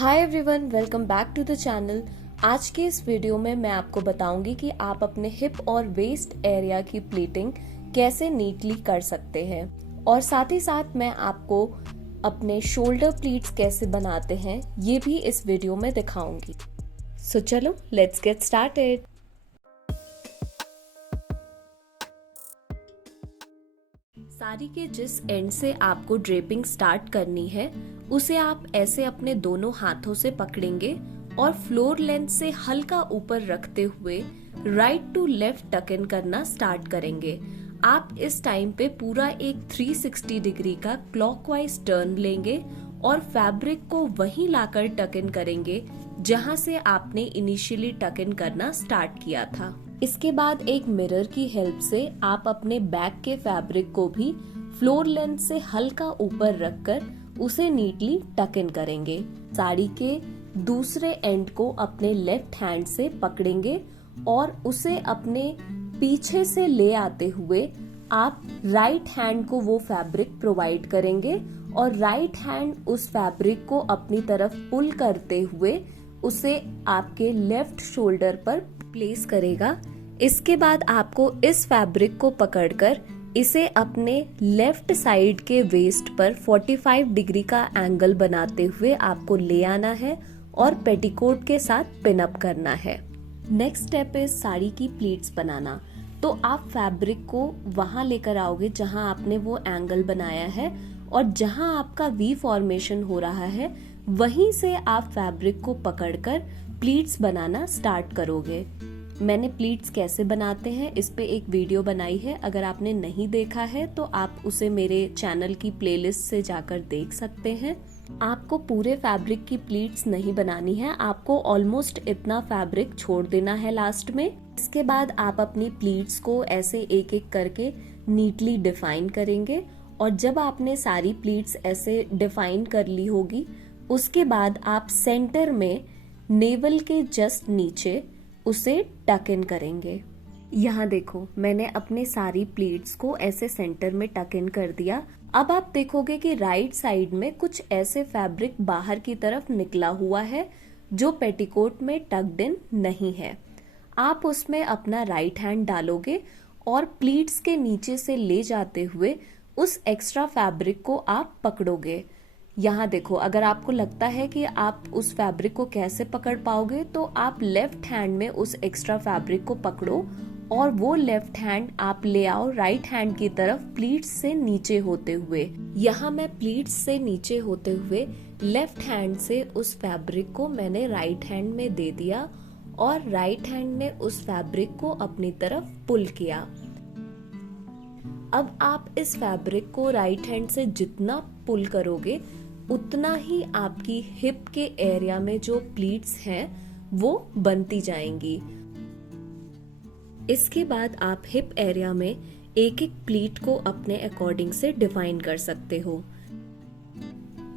Hi everyone, welcome back to the channel. आज के इस वीडियो में मैं आपको बताऊंगी कि आप अपने हिप और वेस्ट एरिया की प्लीटिंग कैसे नीटली कर सकते हैं और साथ ही साथ मैं आपको अपने शोल्डर प्लीट्स कैसे बनाते हैं ये भी इस वीडियो में दिखाऊंगी। सो चलो लेट्स गेट स्टार्टेड। साड़ी के जिस एंड से आपको ड्रेपिंग स्टार्ट करनी है उसे आप ऐसे अपने दोनों हाथों से पकड़ेंगे और फ्लोर लेंथ से हल्का ऊपर रखते हुए राइट टू लेफ्ट टक इन करना स्टार्ट करेंगे। आप इस टाइम पे पूरा एक 360 डिग्री का क्लॉकवाइज टर्न लेंगे और फैब्रिक को वहीं लाकर टक इन करेंगे जहां से आपने इनिशियली टक इन करना स्टार्ट किया था। इसके बाद एक मिरर की हेल्प से आप अपने बैक के फैब्रिक को भी फ्लोर लेंथ से हल्का ऊपर रखकर उसे नीटली टक इन करेंगे। साड़ी के दूसरे एंड को अपने लेफ्ट हैंड से पकड़ेंगे और उसे अपने पीछे से ले आते हुए आप राइट हैंड को वो फैब्रिक प्रोवाइड करेंगे और राइट हैंड उस फैब्रिक को अपनी तरफ पुल करते हुए उसे आपके लेफ्ट शोल्डर पर प्लेस करेगा। इसके बाद आपको इस फैब्रिक को पकड़कर इसे अपने लेफ्ट साइड के वेस्ट पर 45 डिग्री का एंगल बनाते हुए आपको ले आना है और पेटीकोट के साथ पिन अप करना है। नेक्स्ट स्टेप है साड़ी की प्लीट्स बनाना। तो आप फैब्रिक को वहां लेकर आओगे जहां आपने वो एंगल बनाया है और जहां आपका वी फॉर्मेशन हो रहा है वहीं से आप फैब्रिक को पकड़कर प्लीट्स बनाना स्टार्ट करोगे। मैंने प्लीट्स कैसे बनाते हैं इस पे एक वीडियो बनाई है, अगर आपने नहीं देखा है तो आप उसे मेरे चैनल की प्लेलिस्ट से जाकर देख सकते हैं। आपको पूरे फैब्रिक की प्लीट्स नहीं बनानी है, आपको ऑलमोस्ट इतना फैब्रिक छोड़ देना है लास्ट में। इसके बाद आप अपनी प्लीट्स को ऐसे एक एक करके नीटली डिफाइन करेंगे और जब आपने सारी प्लीट्स ऐसे डिफाइन कर ली होगी उसके बाद आप सेंटर में नेवल के जस्ट नीचे उसे टक इन करेंगे। यहाँ देखो मैंने अपने सारी प्लीट्स को ऐसे सेंटर में टक इन कर दिया। अब आप देखोगे कि राइट साइड में कुछ ऐसे फैब्रिक बाहर की तरफ निकला हुआ है जो पेटीकोट में टक्ड इन नहीं है। आप उसमें अपना राइट हैंड डालोगे और प्लीट्स के नीचे से ले जाते हुए उस एक्स्ट्रा फैब्रिक को आप पकड़ोगे। यहाँ देखो अगर आपको लगता है कि आप उस फैब्रिक को कैसे पकड़ पाओगे तो आप लेफ्ट हैंड में उस एक्स्ट्रा फैब्रिक को पकड़ो और वो लेफ्ट हैंड आप ले आओ राइट हैंड की तरफ प्लीट्स से नीचे होते हुए। यहाँ मैं प्लीट्स से नीचे होते हुए लेफ्ट हैंड से उस फैब्रिक को मैंने राइट हैंड में दे दिया और राइट हैंड ने उस फैब्रिक को अपनी तरफ पुल किया। अब आप इस फैब्रिक को राइट हैंड से जितना पुल करोगे उतना ही आपकी हिप के एरिया में जो प्लीट्स हैं वो बनती जाएंगी। इसके बाद आप हिप एरिया में एक एक प्लीट को अपने अकॉर्डिंग से डिफाइन कर सकते हो।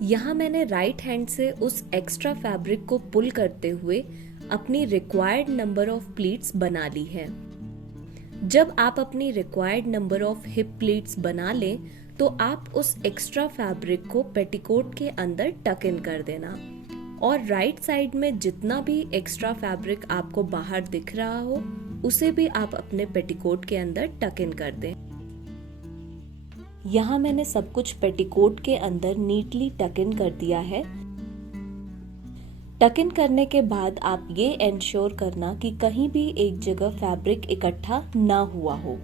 यहाँ मैंने राइट हैंड से उस एक्स्ट्रा फैब्रिक को पुल करते हुए अपनी रिक्वायर्ड नंबर ऑफ प्लीट्स बना ली है। जब आप अपनी required number of hip pleats बना लें तो आप उस एक्स्ट्रा फैब्रिक को पेटीकोट के अंदर टक इन कर देना और राइट साइड में जितना भी एक्स्ट्रा फैब्रिक आपको बाहर दिख रहा हो उसे भी आप अपने पेटीकोट के अंदर टक इन कर दें। यहाँ मैंने सब कुछ पेटीकोट के अंदर नीटली टक इन कर दिया है। टक इन करने के बाद आप ये एंश्योर करना कि कहीं भी एक जगह फैब्रिक इकट्ठा ना हुआ हो।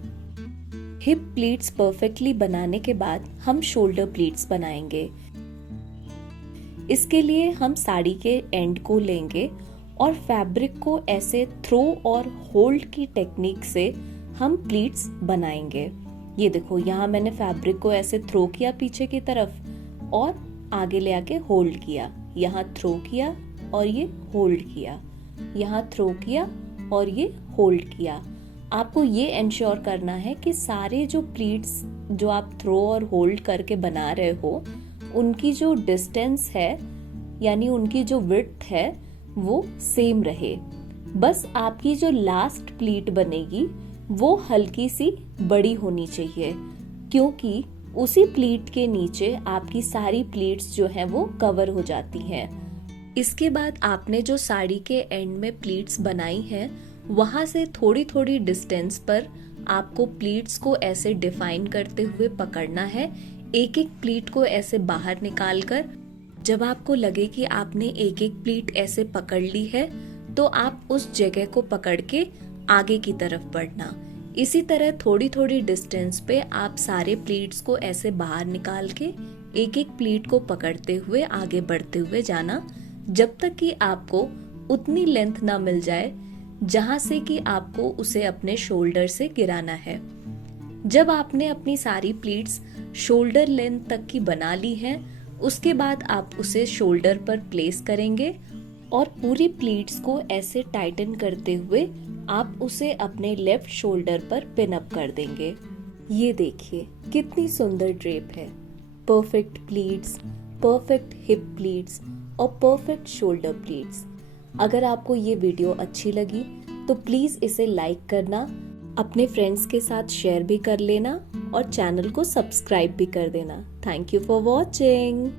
हिप प्लीट्स परफेक्टली बनाने के बाद हम शोल्डर प्लीट्स बनाएंगे। इसके लिए हम साड़ी के एंड को लेंगे और फैब्रिक को ऐसे थ्रो और होल्ड की टेक्निक से हम प्लीट्स बनाएंगे। ये देखो यहाँ मैंने फैब्रिक को ऐसे थ्रो किया पीछे की तरफ और आगे ले आके होल्ड किया, यहाँ थ्रो किया और ये होल्ड किया, यहाँ थ्रो किया और ये होल्ड किया। आपको ये एंश्योर करना है कि सारे जो प्लीट्स जो आप थ्रो और होल्ड करके बना रहे हो उनकी जो डिस्टेंस है यानी उनकी जो विड्थ है वो सेम रहे। बस आपकी जो लास्ट प्लीट बनेगी वो हल्की सी बड़ी होनी चाहिए क्योंकि उसी प्लीट के नीचे आपकी सारी प्लीट्स जो हैं वो कवर हो जाती हैं। इसके बाद आपने जो साड़ी के एंड में प्लीट्स बनाई हैं, वहां से थोड़ी थोड़ी डिस्टेंस पर आपको प्लीट्स को ऐसे डिफाइन करते हुए पकड़ना है, एक एक प्लीट को ऐसे बाहर निकालकर। जब आपको लगे कि आपने एक एक प्लीट ऐसे पकड़ ली है, तो आप उस जगह को पकड़ के आगे की तरफ बढ़ना। इसी तरह थोड़ी थोड़ी डिस्टेंस पे आप सारे प्लीट्स को ऐसे बाहर निकाल के एक एक प्लीट को पकड़ते हुए आगे बढ़ते हुए जाना, जब तक कि आपको उतनी लेंथ ना मिल जाए जहां से कि आपको उसे अपने शोल्डर से गिराना है। जब आपने अपनी सारी प्लीट्स शोल्डर लेंथ तक की बना ली हैं, उसके बाद आप उसे शोल्डर पर प्लेस करेंगे और पूरी प्लीट्स को ऐसे टाइटन करते हुए आप उसे अपने लेफ्ट शोल्डर पर पिन अप कर देंगे। ये देखिए कितनी सुंदर ड्रेप है। Perfect pleats, perfect hip pleats और परफेक्ट शोल्डर प्लीट्स। अगर आपको ये वीडियो अच्छी लगी तो प्लीज इसे लाइक करना, अपने फ्रेंड्स के साथ शेयर भी कर लेना और चैनल को सब्सक्राइब भी कर देना। Thank you for watching.